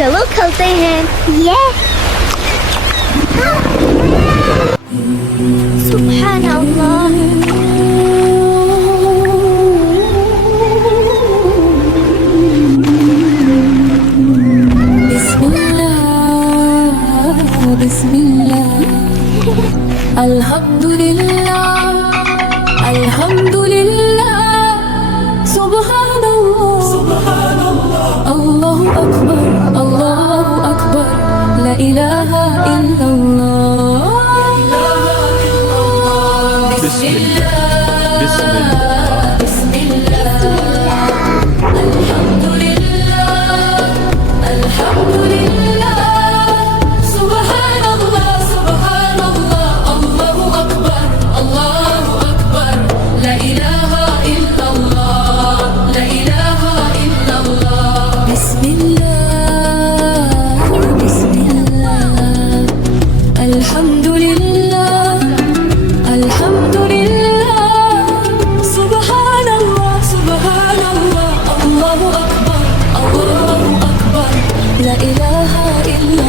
चलो खेलते हैं। ये सुभान अल्लाह। बिस्मिल्लाह अल्हम्दुलिल्लाह अल्हम्दुलिल्लाह सुब्हानल्लाह अल्लाहु अकबर ला इलाहा इल्लल्लाह। لا إله إلا الله لا إله إلا الله بسم الله بسم الله الحمد لله الحمد لله سبحان الله سبحان الله الله أكبر لا إله إلا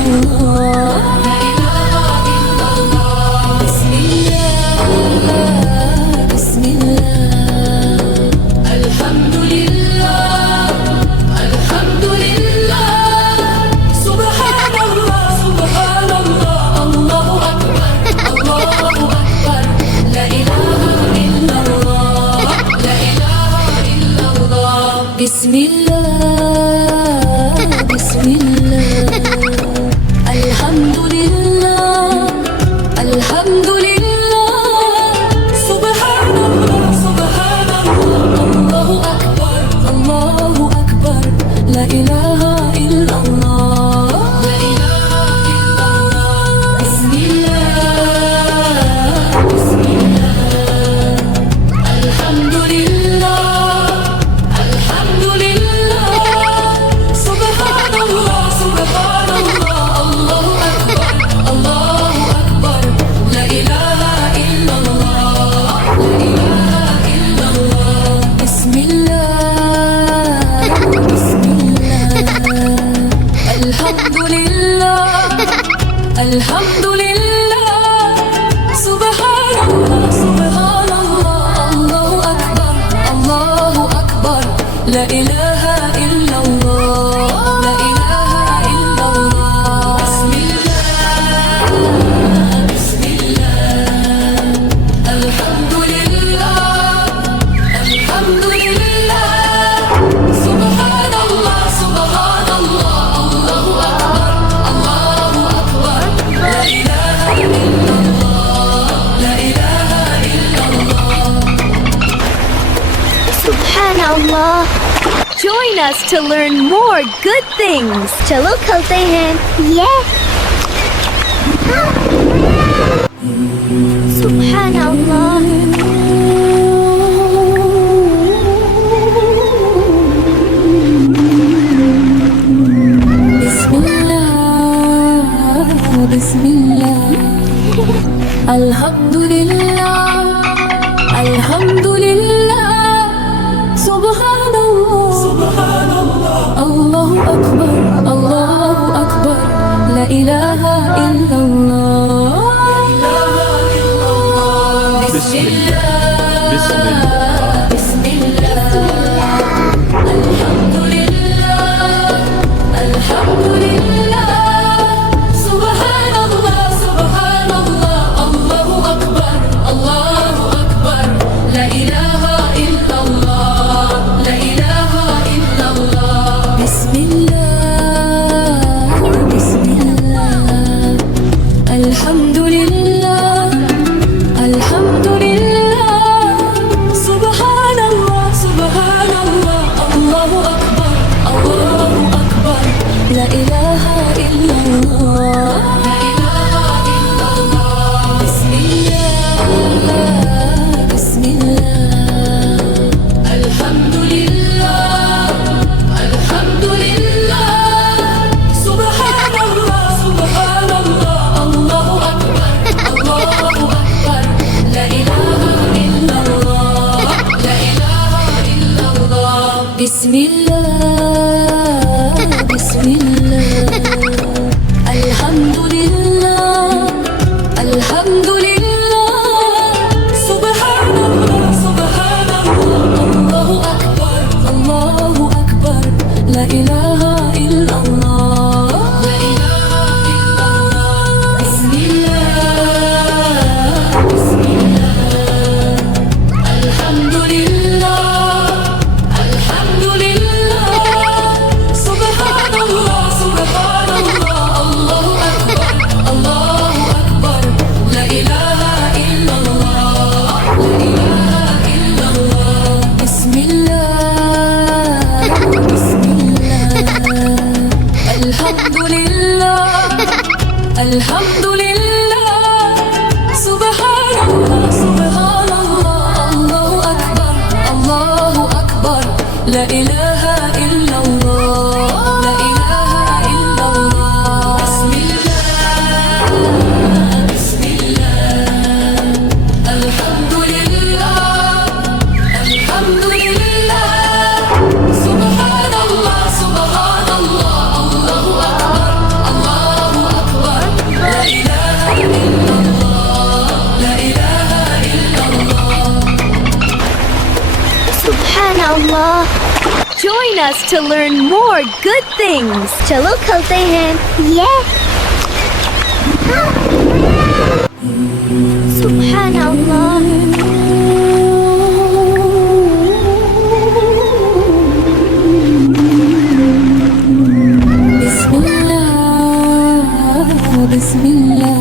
الله لا إله إلا الله سبحان الله. Join us to learn more good things. चलो खेलते हैं। ये सुभान अल्लाह। बिस्मिल्लाह अल्हम्दुलिल्लाह अल्हम्दुलिल्लाह सुब्हानल्लाह अल्लाहु अकबर ला इलाहा इल्लल्लाह। بسم الله بسم الله الحمد لله سبحان الله سبحان الله الله أكبر الله أكبر لا إله إلا الله لا إله إلا الله بسم الله بسم الله الحمد لله الحمد لله سبحان الله سبحان الله الله أكبر الله أكبر لا إله إلا الله لا إله إلا الله Subhanallah. Join us to learn more good things. चलो चलते हैं. Yeah. Subhanallah. بسم الله بسم الله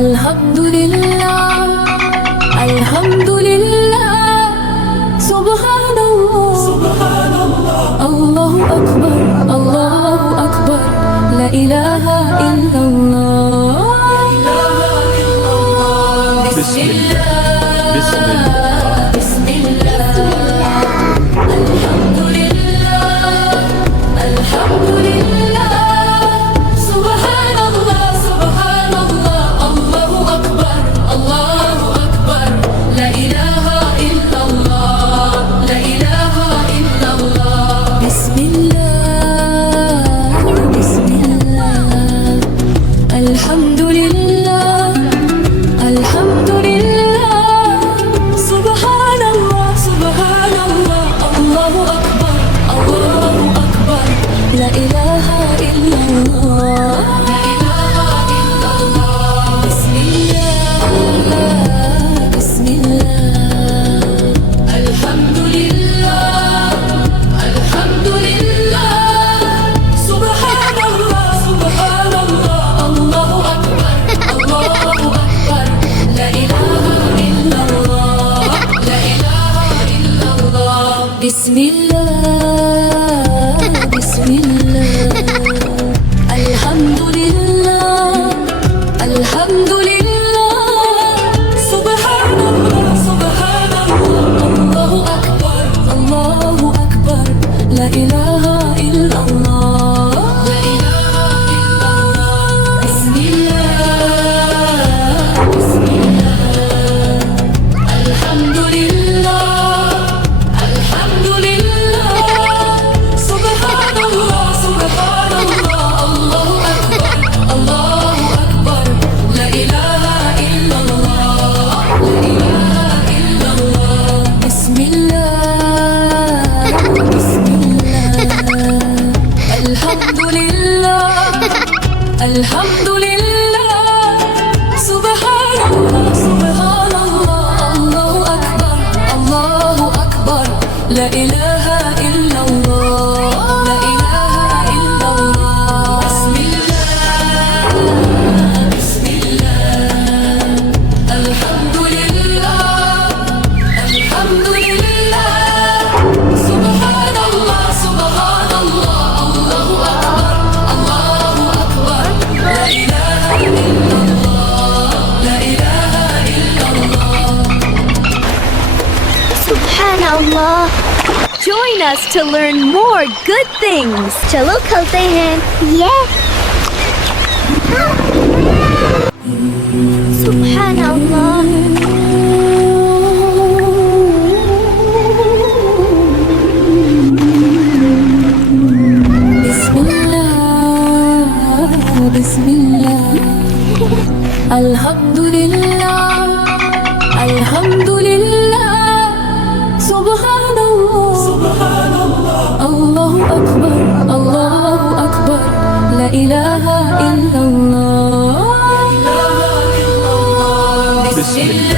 الحمد لله الحمد لله سبحان الله سبحان الله الله أكبر الله أكبر لا إله إلا الله بسم الله بسم الله بسم الله الحمد لله الحمد لله سبحان الله سبحان الله الله أكبر الله أكبر لا إله إلا الله لا إله إلا الله بسم الله بسم الله الحمد لله الحمد لله سبحان الله سبحان الله الله أكبر الله أكبر لا إله إلا الله لا إله إلا الله بسم الله بسم الله الحمد لله الحمد لله سبحان الله سبحان الله الله أكبر الله أكبر لا إله إلا الله لا إله إلا الله بسم الله بسم الله الحمد لله الحمد لله سبحان الله سبحان الله الله أكبر الله أكبر لا إله إلا الله لا إله إلا الله بسم الله بسم الله الحمد لله الحمد لله سبحان الله سبحان الله الله أكبر الله أكبر لا إله إلا الله لا إله إلا الله بسم الله بسم الله الحمد لله الحمد لله سبحان الله سبحان الله الله أكبر الله أكبر لا إله إلا الله لا إله إلا الله بسم الله بسم الله الحمد لله الحمد لله سبحان الله سبحان الله الله أكبر الله أكبر لا إله إلا الله لا إله إلا الله Subhanallah. Join us to learn more good things. चलो चलते हैं. Yeah. Subhanallah. بسم الله بسم الله الحمد لله الحمد لله سبحان الله سبحان الله الله أكبر الله أكبر لا إله إلا الله بسم الله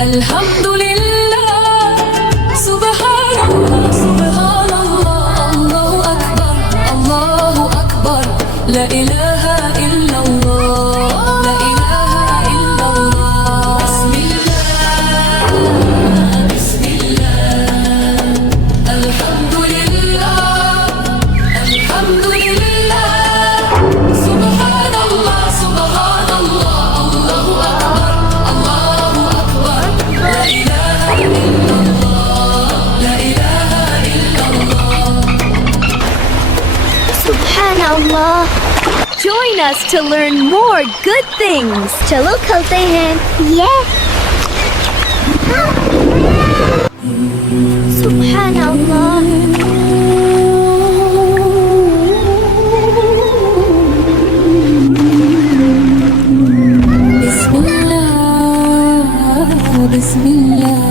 الحمد لله سبحان الله سبحان الله الله أكبر الله أكبر لا إله إلا الله لا إله إلا الله بسم الله بسم الله الحمد لله الحمد لله سبحان الله سبحان الله الله أكبر الله أكبر لا إله إلا الله لا إله إلا الله Subhanallah. Join us to learn more good things. चलो चलते हैं. Yeah. Subhanallah. بسم الله بسم الله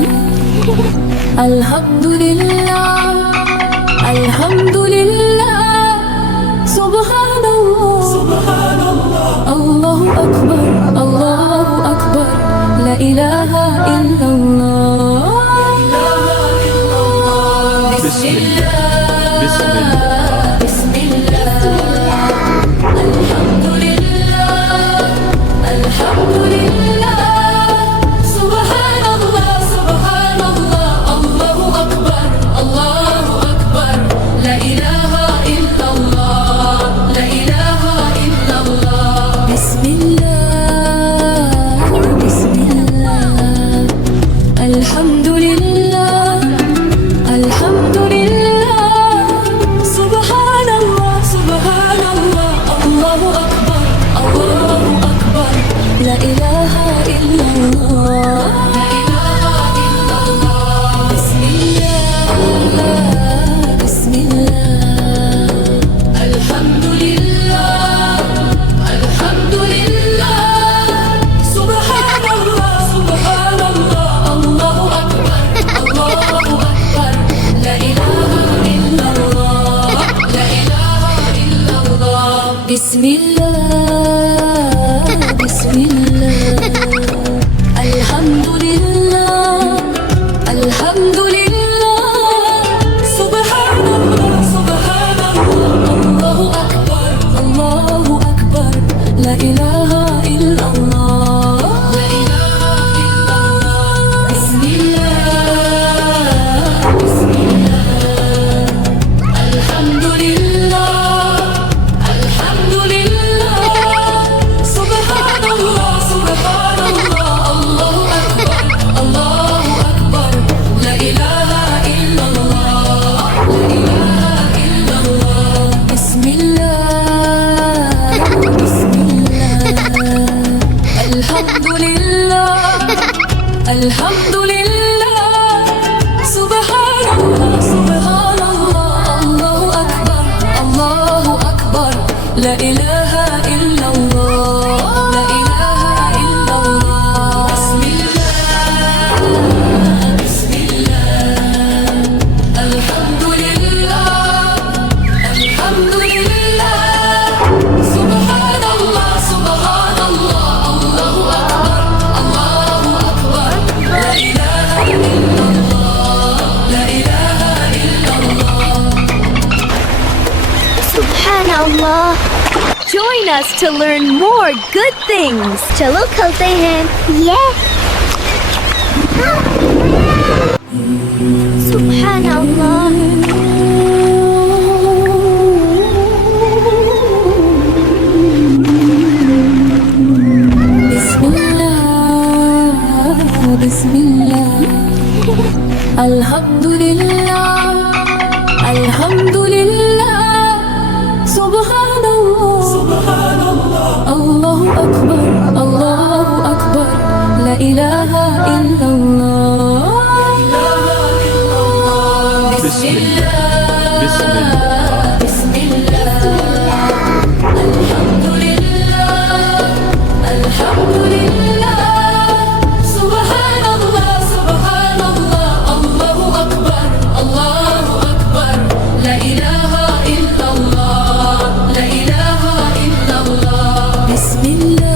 الحمد لله الحمد لله سبحان الله سبحان الله الله أكبر الله أكبر لا إله إلا الله بسم الله بسم الله بسم الله الحمد لله الحمد لله سبحان الله سبحان الله الله أكبر الله أكبر لا إله إلا الله لا إله إلا الله بسم الله بسم الله الحمد لله الحمد لله سبحان الله سبحان الله الله أكبر الله أكبر لا إله إلا الله لا إله إلا الله بسم الله بسم الله الحمد لله الحمد لله سبحان الله سبحان الله الله أكبر الله أكبر لا إله إلا الله لا إله إلا الله بسم الله بسم الله الحمد لله الحمد لله سبحان الله سبحان الله الله أكبر الله أكبر لا إله إلا الله لا إله إلا الله بسم الله بسم الله الحمد لله الحمد لله سبحان الله سبحان الله الله أكبر الله أكبر لا إله إلا الله لا إله إلا الله بسم الله بسم الله الحمد لله الحمد لله سبحان الله سبحان الله الله أكبر الله أكبر لا إله إلا الله لا إله إلا الله بسم الله بسم الله الحمد لله الحمد لله سبحان الله سبحان الله الله أكبر الله أكبر لا إله إلا الله لا إله إلا الله Subhanallah. Join us to learn more good things. चलो चलते हैं. Yeah. Subhanallah. بسم الله بسم الله الحمد لله الحمد لله سبحان الله سبحان الله الله أكبر الله أكبر لا إله إلا الله بسم الله بسم الله بسم الله الحمد لله الحمد لله سبحان الله سبحان الله الله أكبر الله أكبر لا إله إلا الله لا إله إلا الله بسم الله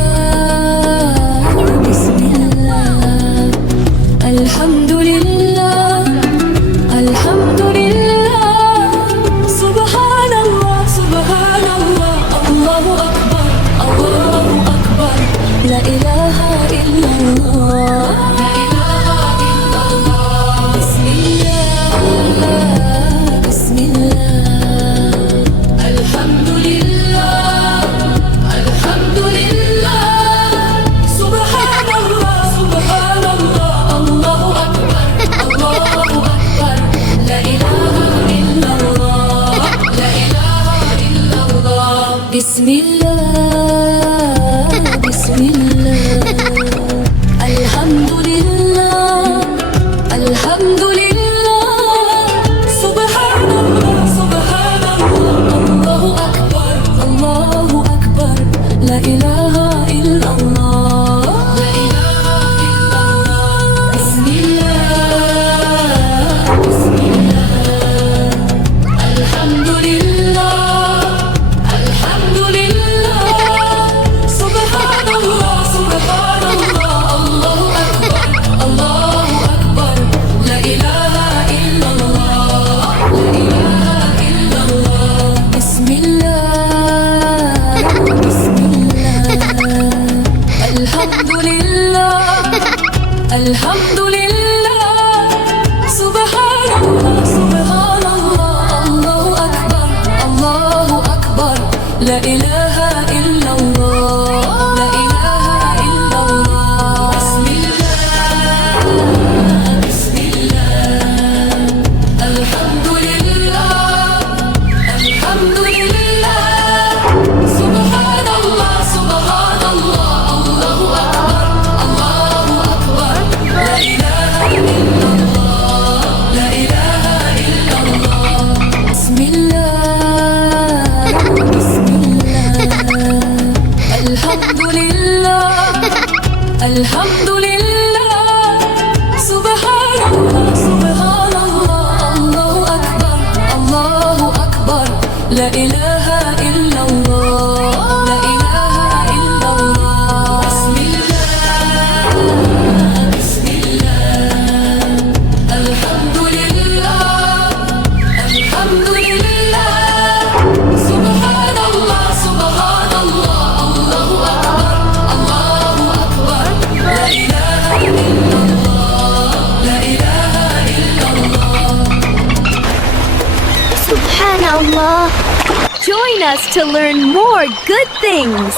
الحمد لله سبحان الله سبحان الله الله أكبر الله أكبر لا إله إلا الله لا إله إلا الله بسم الله بسم الله الحمد لله الحمد لله سبحان الله سبحان الله الله أكبر الله أكبر لا إله إلا الله لا إله إلا الله بسم الله بسم الله الحمد لله الحمد لله سبحان الله سبحان الله الله أكبر الله أكبر لا إله إلا الله لا إله إلا الله بسم الله بسم الله الحمد لله الحمد لله سبحان الله سبحان الله الله أكبر الله أكبر لا إله إلا الله لا إله إلا الله Subhanallah. Join us to learn more good things.